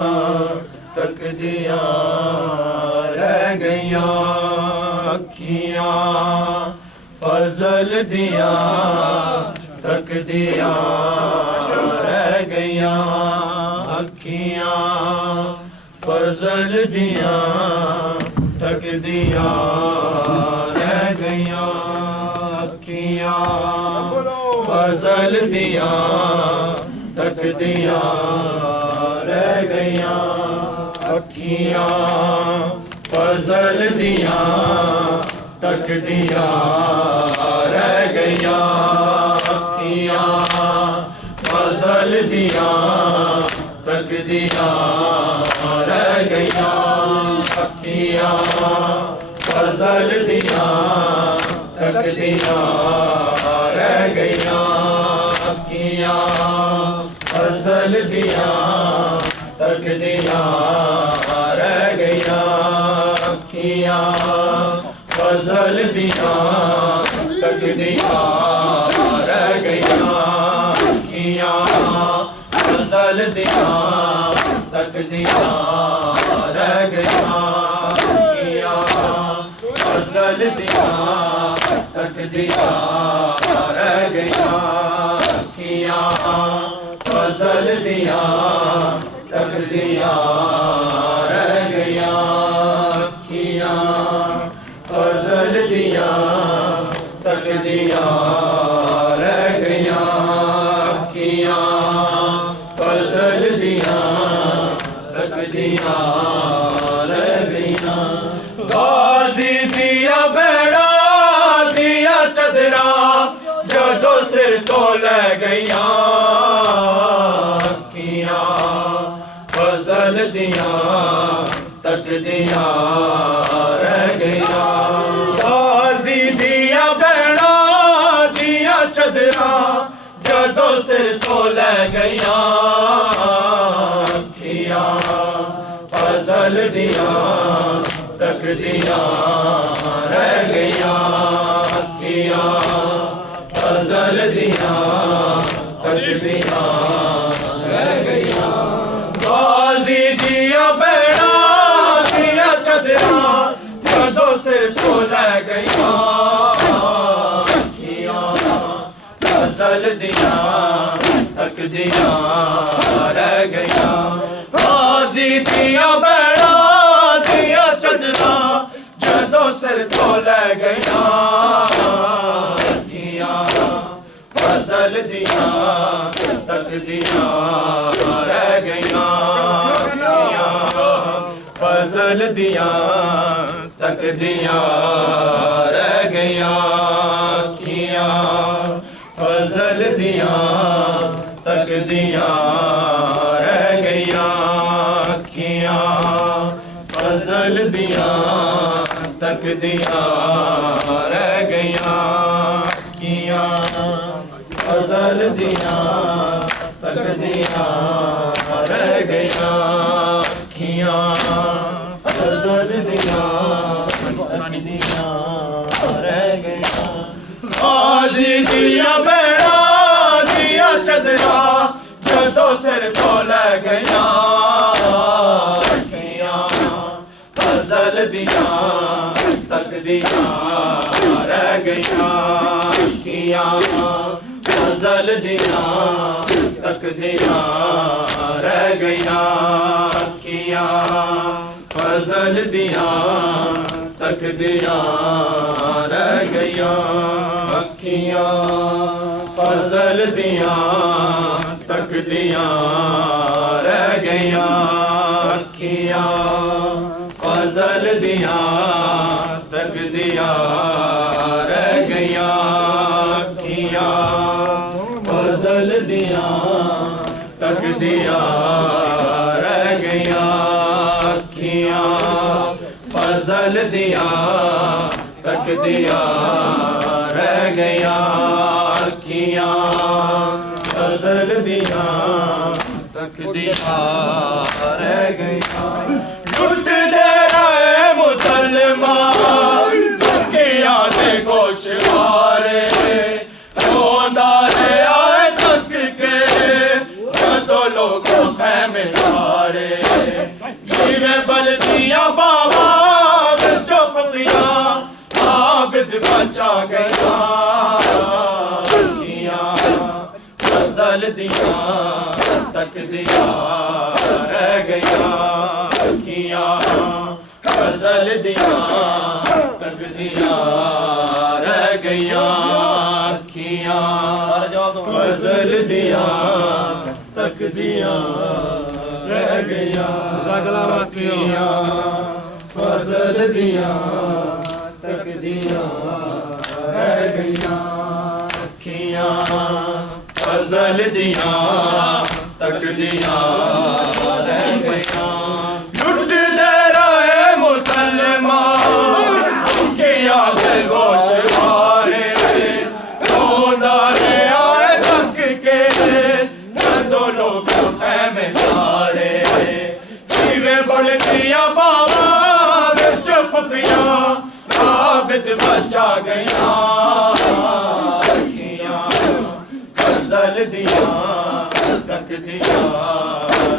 तक दिया रह गया अखियां फजल दिया तक दिया रह गया अखियां फजल दिया तक दिया रह गया अखियां फजल दिया तक दिया रह गया अखियां फजल दिया तक दिया रह गया अखियां फजल दिया तक दिया रह गया अखियां फजल दिया तक दिया रह गया अखियां फजल दिया तक दिया रह गया अखियां फजल दिया तक दिया रह गया अखियां फजल दिया तक दिया रह गया अखियां फजल दिया तक दिया रह गया अखियां फजल दिया तक दिया रह गया अखियां फजल दिया तक दिया रह गया अखियां फजल दिया तक दिया रह गया गाजी दिया बेड़ा दिया चदरा जदों सिर तो ले गया फजल दिया तक दिया रह गया गाजी दिया बेड़ा दिया चदरा जदों सिर तो ले गया अखियां फजल दिया तक दिया रह गया अखियां फजल दिया तक दिया रह गया गाजी दिया बेड़ा दिया चदरा जदों सिर तो ले गया अखियां फजल दिया तक दिया रह गया गाजी दिया बेड़ा दिया चदरा जदों सिर तो ले गया अखियां फजल दिया तक दिया रह गया फजल दिया तक दिया रह गया अखियां फजल दिया तक दिया रह गया अखियां फजल दिया तक दिया रह गया अखियां फजल दिया तक दिया रह गया अखियां फजल दिया रह गया गाजी दिया बेड़ा दिया चदरा जदों सिर तो ले गया अखियां फजल दिया तक दिया रह गया अखियां फजल दिया तक दिया रह गया अखियां फजल दिया तक दिया रह गया अखियां फजल दिया तक दिया रह गया अखियां फजल दिया तक दिया रह गया अखियां फजल दिया तक दिया रह गया अखियां फजल दिया तक दिया रह गया अखियां फजल दिया तक दिया रह गया लुट दे रहे मुसलमान दुनिया से गोशवारे रोंदा रे आए तक के तो लोगों खैमे सारे फजल दियां तकदियां रह गईयां अखियां फजल दियां तकदियां रह गईयां अखियां फजल दियां तकदियां रह गईयां अखियां फजल दियां तकदियां रह गईयां लुटदे रहे मुसलमान किया दे गोशवारे रोंदा रे आए थक के जदों लोग में सारे जीवे बोलदियां बाबा चुप पिया आबिद बचा गया अखियां फजल दियां तकदियां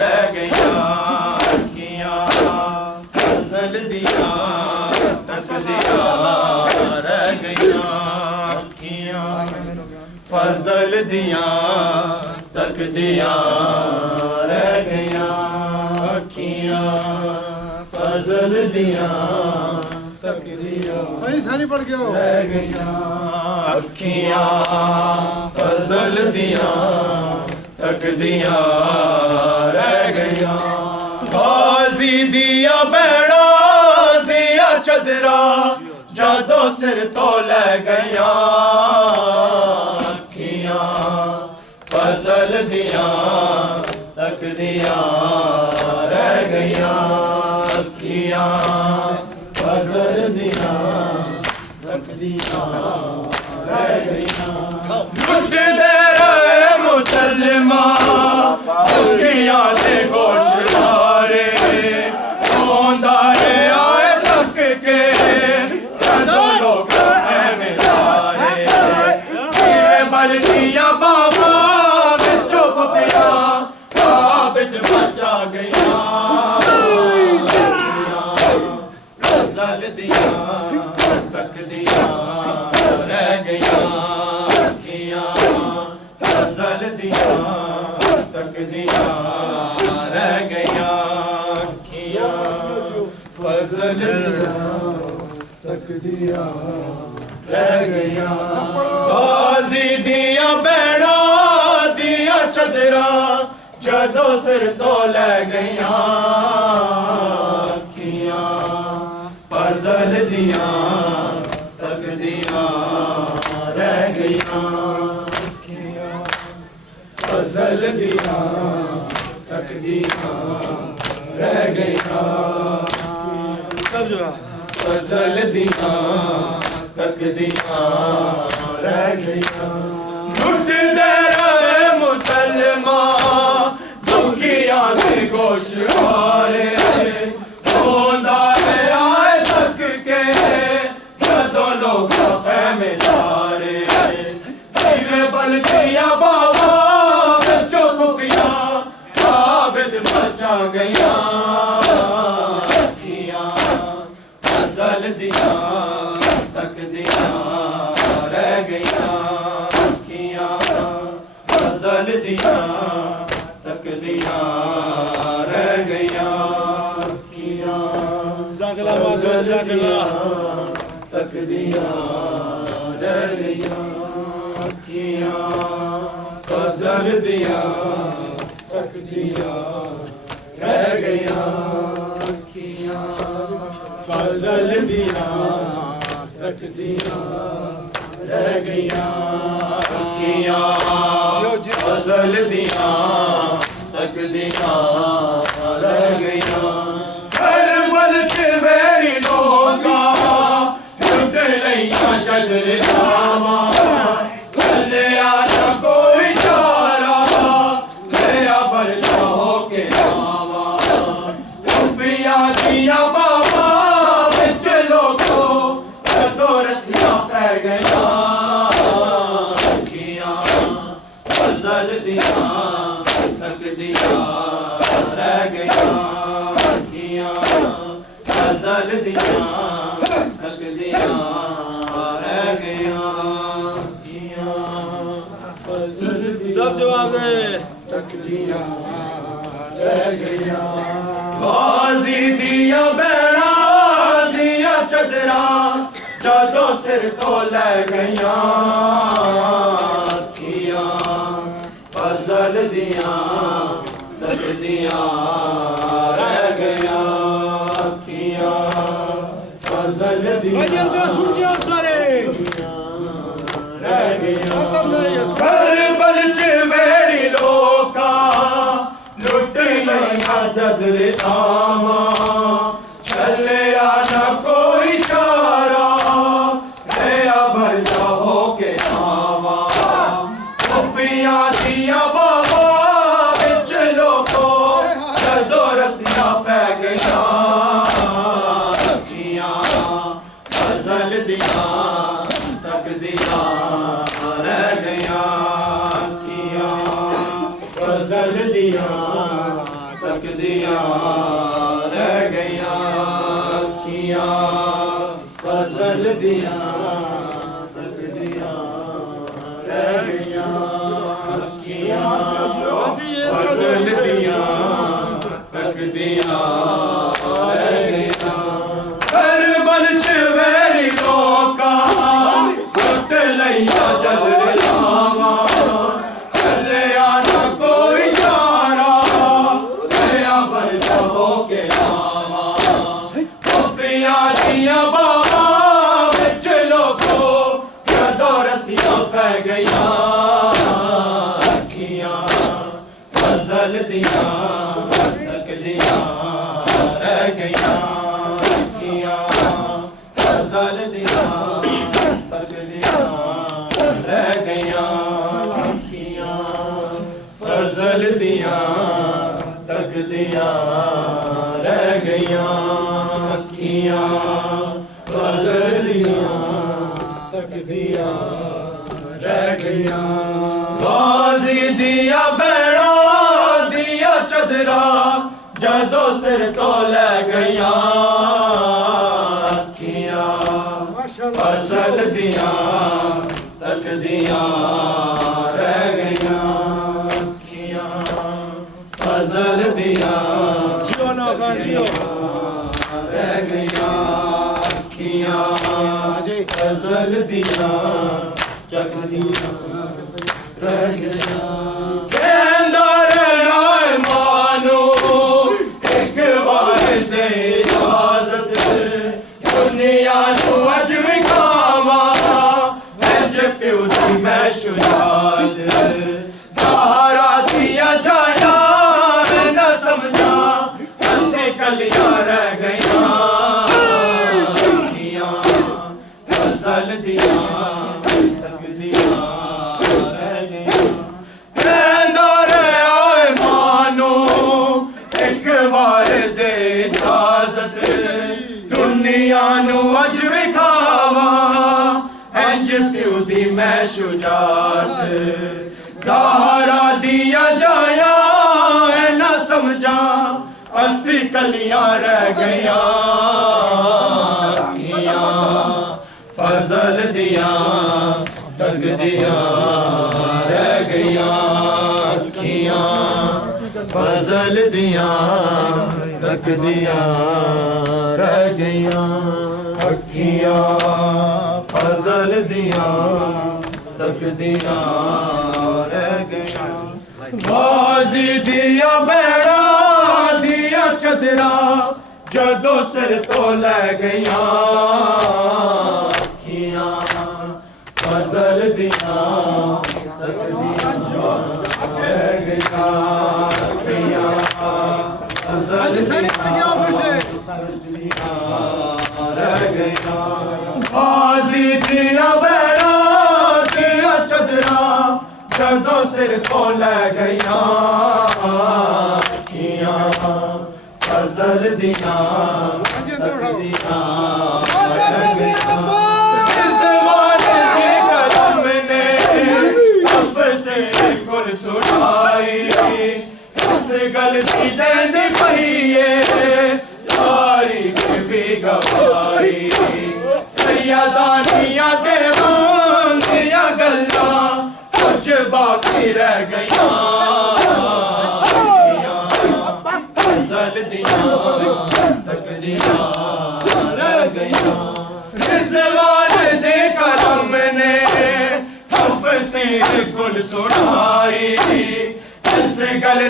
रह गईयां अखियां फजल दियां तकदियां रह गईयां अखियां फजल दियां तकदियां रह गईयां अखियां फजल दियां तकदियां सारी पढ़ गया रह गईयां अखियां फजल दियां तकदियां रह गईयां गाजी दिया बैणा दिया चदरा जदों सिर तो ले गईयां अखियां फजल दियां तकदियां रह गईयां अखियां फजल दियां तकदियां रह गईयां लुटदे रहे मुसलमान अखियां दे गोशवारे रोंदा रे आए थक के जदों लोग में सारे जीवे बलदियां बाबा चुप पिया आबिद बचा गया फजल दियां तकदियां रह गईयां अखियां फजल दियां तकदियां रह गईयां अखियां फजल दियां तकदियां रह गईयां गाजी दिया बैणा दिया चदरा जदों सिर तो ले गईयां अखियां फजल दियां तकदियां रह गईयां अखियां फजल दियां तकदियां रह गईयां फजल दियां तकदियां रह गईयां लुटदे रहे मुसलमान दुखियां दे गोशवारे रोंदा रे आए थक के जदों लोग में सारे जीवे बलदियां बाबा चुप पिया आबिद बचा गया अखियां फजल दियां तकदियां रह गईयां अखियां फजल दियां तकदियां रह गईयां अखियां फजल दियां तकदियां रह गईयां अखियां फजल दियां तकदियां रह गईयां अखियां फजल दियां तकदियां रह गईयां अखियां फजल दियां तकदियां रह गईयां करबल च मेरी लोगा लुट लईयां चदर जावा ले आजा कोई चारा ले आ बलदा होके आवा पिया दिया बाबा विच लोगो जदों रस्सियां पै गईयां अखियां फजल दियां तकदियां रह गईयां अखियां फजल दियां तकदियां रह गईयां अखियां फजल दियां सब जवाब दे तकदियां रह गईयां गाजी दिया बैणा जदों सिर तो लै गईयां अखियां फजल दियां तकदियां रह गईयां अखियां फजल दियां सुन गया सारे रह गईयां करबल च वेड़ी लोका लुट लईयां जदरे आवां चलिया ना कोई चारा दया भर जाओ के आवा गोपियां दिया बाबा बिच लोको जदों रस्सियां पै गईयां अखियां फजल दियां तकदियां रह गईयां अखियां फजल दियां तकदियां रह गईयां अखियां फजल दियां तकदियां रह गईयां अखियां फजल दियां तकदियां रह गईयां करबल च वेरी लोका लुट लईयां जदरे आवां चलिया ना कोई चारा दया भर जाओ के आवा गोपियां दियां बाबा बिच लोको जदों रस्सियां पै गईयां अखियां फजल दियां तकदियां रह गईयां अखियां फजल दियां तकदियां रह गईयां अखियां फजल दियां तकदियां रह गईयां अखियां फजल दियां तकदियां रह गईयां गाजी दिया बैड़ा दिया चदरा जदों सिर तो लै गईयां अखियां फजल दियां तकदियां रह गईयां अखियां फजल दियां जियो ना खान जियो रह गईयां अखियां फजल दियां तकदियां रह गईयां कहंदा रहा मानो एक बार दे इजाजत दुनिया नू अज विखावा इंज प्यो दी मैं शुजात सहारा दिया जाया न समझा हंसे कलियां रह गईयां अखियां फजल दियां तकदियां रह गईयां कहंदा रहा मानो एक बार दे इजाजत दुनिया नू अज विखावा इंज प्यो दी मैं शुजात सहारा दिया जाया न समझा अस्सी कलियां रह गईयां अखियां फजल दियां तकदियां रह गईयां अखियां फजल दियां तकदियां रह गईयां अखियां फजल दियां तकदियां रह गईयां गाजी दिया बैड़ा दिया चदरा जदों सिर तो लै गईयां अखियां फजल दियां तकदियां रह गईयां अखियां फजल दियां रह गईयां गाजी दिया बैड़ा दिया चदरा जदों सिर तो लै गईयां अखियां फजल दियां तकदियां रह गईयां इस वाले दी कलम ने अफसे कुल सुनाई इस गलती देंदी पईए तारीख भी गवाई सैयदानियां देवां दियां गल्लां कुछ बाकी रह गईयां फजल दियां तकदियां रह गईयां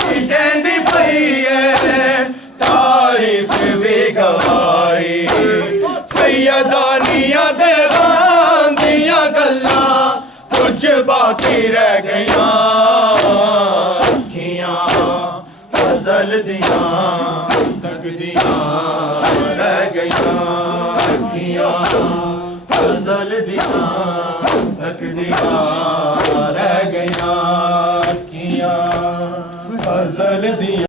दी कहंदी पई है तारीफ भी गवाई सैयदानिया दे गाम दियां गल्लां कुछ बाकी रह गईयां अखियां गजल दियां तकदियां रह गईयां अखियां गजल दियां तकदियां रह गईयां अखियां गजल दियां